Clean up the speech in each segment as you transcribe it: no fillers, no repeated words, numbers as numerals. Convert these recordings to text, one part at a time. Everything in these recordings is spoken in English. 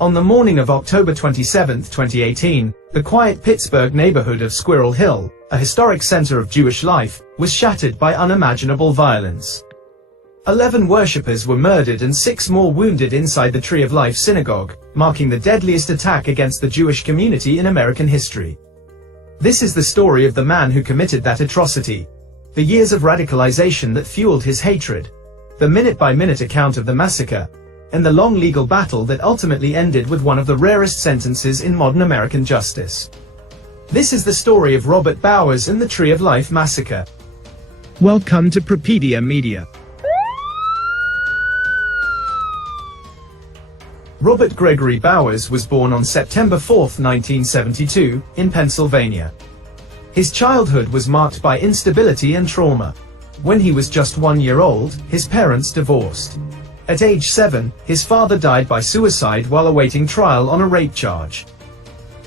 On the morning of October 27, 2018, the quiet Pittsburgh neighborhood of Squirrel Hill, a historic center of Jewish life, was shattered by unimaginable violence. 11 worshippers were murdered and 6 more wounded inside the Tree of Life Synagogue, marking the deadliest attack against the Jewish community in American history. This is the story of the man who committed that atrocity, the years of radicalization that fueled his hatred, the minute-by-minute account of the massacre, and the long legal battle that ultimately ended with one of the rarest sentences in modern American justice. This is the story of Robert Bowers and the Tree of Life massacre. Welcome to Propedia Media. Robert Gregory Bowers was born on September 4, 1972, in Pennsylvania. His childhood was marked by instability and trauma. When he was just 1 year old, his parents divorced. At age 7, his father died by suicide while awaiting trial on a rape charge.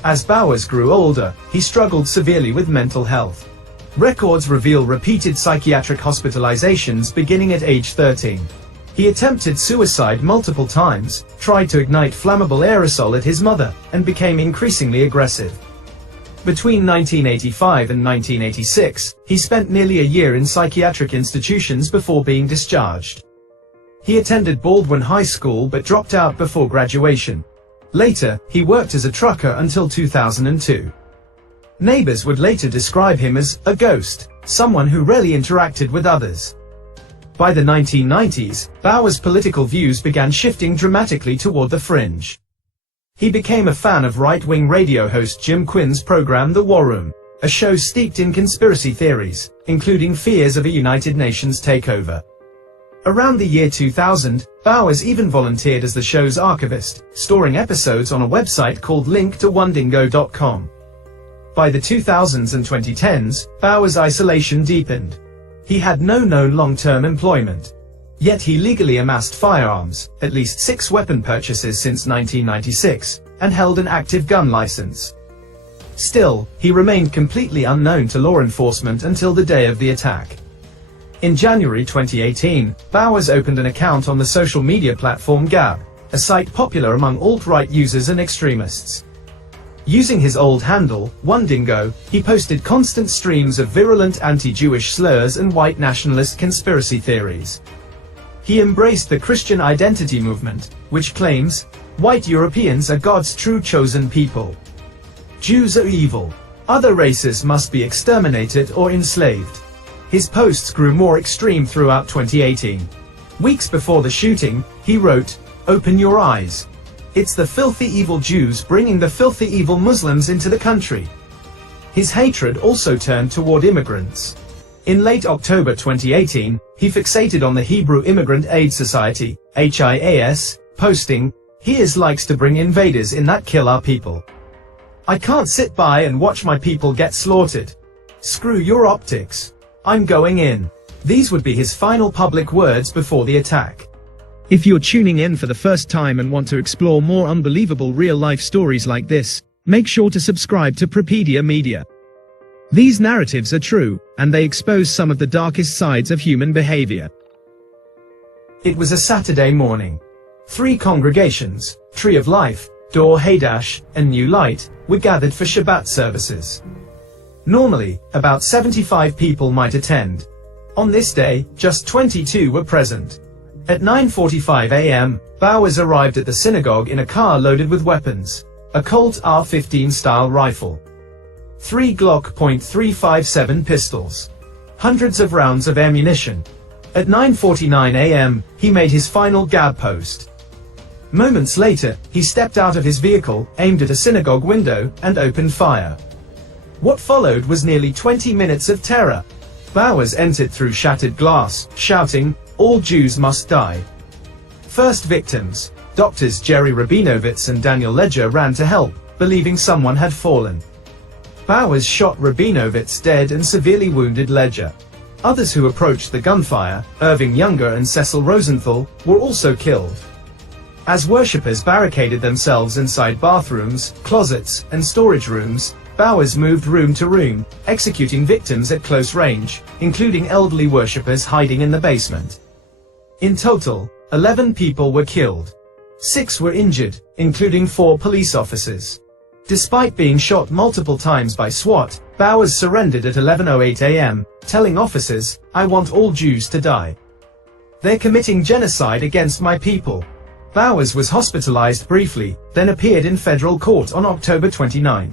As Bowers grew older, he struggled severely with mental health. Records reveal repeated psychiatric hospitalizations beginning at age 13. He attempted suicide multiple times, tried to ignite flammable aerosol at his mother, and became increasingly aggressive. Between 1985 and 1986, he spent nearly a year in psychiatric institutions before being discharged. He attended Baldwin High School but dropped out before graduation. Later, he worked as a trucker until 2002. Neighbors would later describe him as a ghost, someone who rarely interacted with others. By the 1990s, Bowers' political views began shifting dramatically toward the fringe. He became a fan of right-wing radio host Jim Quinn's program The War Room, a show steeped in conspiracy theories, including fears of a United Nations takeover. Around the year 2000, Bowers even volunteered as the show's archivist, storing episodes on a website called linktowondingo.com. By the 2000s and 2010s, Bowers' isolation deepened. He had no known long-term employment. Yet he legally amassed firearms, at least 6 weapon purchases since 1996, and held an active gun license. Still, he remained completely unknown to law enforcement until the day of the attack. In January 2018, Bowers opened an account on the social media platform Gab, a site popular among alt-right users and extremists. Using his old handle, OneDingo, he posted constant streams of virulent anti-Jewish slurs and white nationalist conspiracy theories. He embraced the Christian identity movement, which claims, white Europeans are God's true chosen people. Jews are evil. Other races must be exterminated or enslaved. His posts grew more extreme throughout 2018. Weeks before the shooting, he wrote, "Open your eyes. It's the filthy evil Jews bringing the filthy evil Muslims into the country." His hatred also turned toward immigrants. In late October 2018, he fixated on the Hebrew Immigrant Aid Society, HIAS, posting, "HIAS likes to bring invaders in that kill our people. I can't sit by and watch my people get slaughtered. Screw your optics. I'm going in." These would be his final public words before the attack. If you're tuning in for the first time and want to explore more unbelievable real-life stories like this, make sure to subscribe to Propedia Media. These narratives are true, and they expose some of the darkest sides of human behavior. It was a Saturday morning. 3 congregations, Tree of Life, Dor Hadash, and New Light, were gathered for Shabbat services. Normally, about 75 people might attend. On this day, just 22 were present. At 9:45 a.m., Bowers arrived at the synagogue in a car loaded with weapons, a Colt R-15 style rifle, 3 Glock .357 pistols, hundreds of rounds of ammunition. At 9:49 a.m., he made his final Gab post. Moments later, he stepped out of his vehicle, aimed at a synagogue window, and opened fire. What followed was nearly 20 minutes of terror. Bowers entered through shattered glass, shouting, "All Jews must die." First victims, doctors Jerry Rabinowitz and Daniel Ledger, ran to help, believing someone had fallen. Bowers shot Rabinowitz dead and severely wounded Ledger. Others who approached the gunfire, Irving Younger and Cecil Rosenthal, were also killed. As worshippers barricaded themselves inside bathrooms, closets, and storage rooms, Bowers moved room to room, executing victims at close range, including elderly worshippers hiding in the basement. In total, 11 people were killed. 6 were injured, including 4 police officers. Despite being shot multiple times by SWAT, Bowers surrendered at 11:08 a.m., telling officers, "I want all Jews to die. They're committing genocide against my people." Bowers was hospitalized briefly, then appeared in federal court on October 29.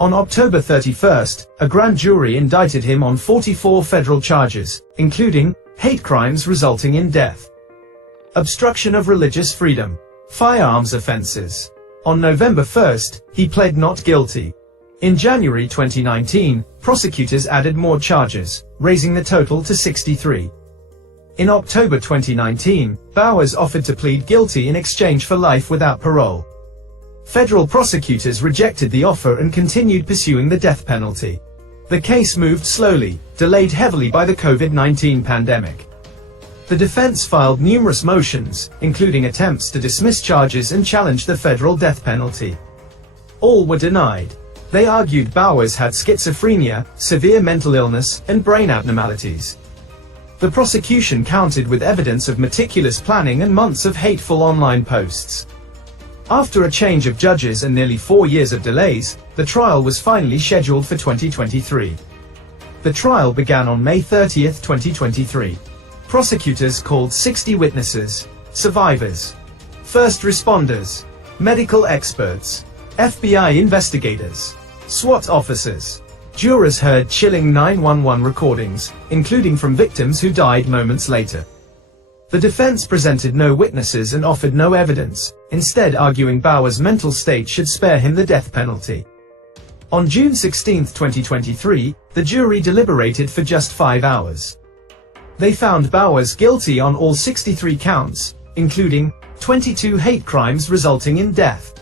On October 31, a grand jury indicted him on 44 federal charges, including hate crimes resulting in death, obstruction of religious freedom, firearms offenses. On November 1, he pled not guilty. In January 2019, prosecutors added more charges, raising the total to 63. In October 2019, Bowers offered to plead guilty in exchange for life without parole. Federal prosecutors rejected the offer and continued pursuing the death penalty. The case moved slowly, delayed heavily by the COVID-19 pandemic. The defense filed numerous motions, including attempts to dismiss charges and challenge the federal death penalty. All were denied. They argued Bowers had schizophrenia, severe mental illness, and brain abnormalities. The prosecution countered with evidence of meticulous planning and months of hateful online posts. After a change of judges and nearly 4 years of delays, the trial was finally scheduled for 2023. The trial began on May 30, 2023. Prosecutors called 60 witnesses, survivors, first responders, medical experts, FBI investigators, SWAT officers. Jurors heard chilling 911 recordings, including from victims who died moments later. The defense presented no witnesses and offered no evidence, instead arguing Bowers' mental state should spare him the death penalty. On June 16, 2023, the jury deliberated for just 5 hours. They found Bowers guilty on all 63 counts, including 22 hate crimes resulting in death,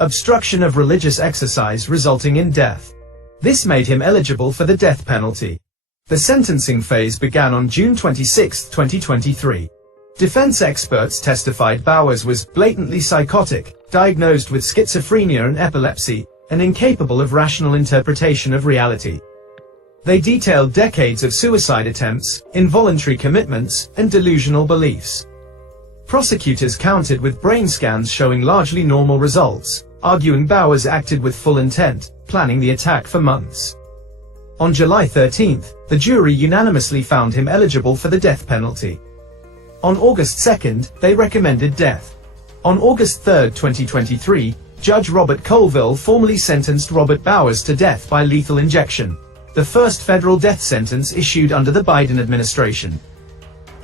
obstruction of religious exercise resulting in death. This made him eligible for the death penalty. The sentencing phase began on June 26, 2023. Defense experts testified Bowers was blatantly psychotic, diagnosed with schizophrenia and epilepsy, and incapable of rational interpretation of reality. They detailed decades of suicide attempts, involuntary commitments, and delusional beliefs. Prosecutors countered with brain scans showing largely normal results, arguing Bowers acted with full intent, planning the attack for months. On July 13, the jury unanimously found him eligible for the death penalty. On August 2, they recommended death. On August 3, 2023, Judge Robert Colville formally sentenced Robert Bowers to death by lethal injection, the first federal death sentence issued under the Biden administration.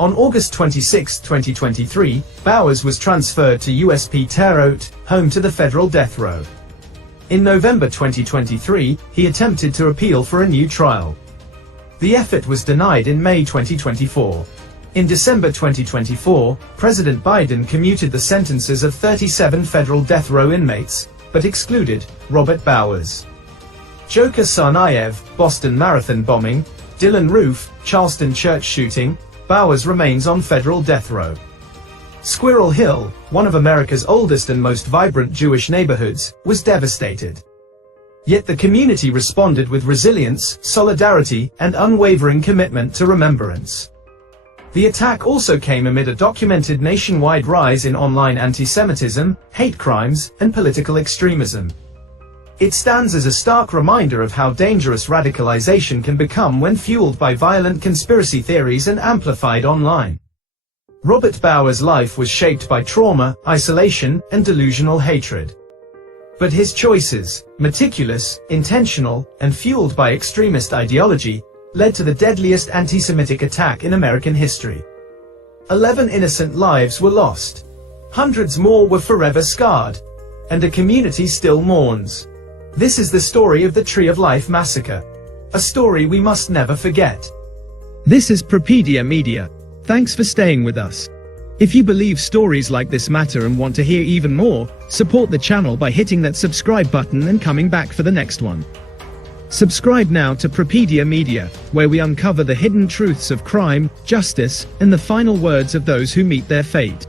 On August 26, 2023, Bowers was transferred to USP Terre Haute, home to the federal death row. In November 2023, he attempted to appeal for a new trial. The effort was denied in May 2024. In December 2024, President Biden commuted the sentences of 37 federal death row inmates, but excluded Robert Bowers. Joker Tsarnaev, Boston Marathon bombing, Dylan Roof, Charleston church shooting, Bowers remains on federal death row. Squirrel Hill, one of America's oldest and most vibrant Jewish neighborhoods, was devastated. Yet the community responded with resilience, solidarity, and unwavering commitment to remembrance. The attack also came amid a documented nationwide rise in online antisemitism, hate crimes, and political extremism. It stands as a stark reminder of how dangerous radicalization can become when fueled by violent conspiracy theories and amplified online. Robert Bowers' life was shaped by trauma, isolation, and delusional hatred. But his choices, meticulous, intentional, and fueled by extremist ideology, led to the deadliest anti-Semitic attack in American history. 11 innocent lives were lost. Hundreds more were forever scarred. And a community still mourns. This is the story of the Tree of Life massacre. A story we must never forget. This is Propedia Media. Thanks for staying with us. If you believe stories like this matter and want to hear even more, support the channel by hitting that subscribe button and coming back for the next one. Subscribe now to Propedia Media, where we uncover the hidden truths of crime, justice, and the final words of those who meet their fate.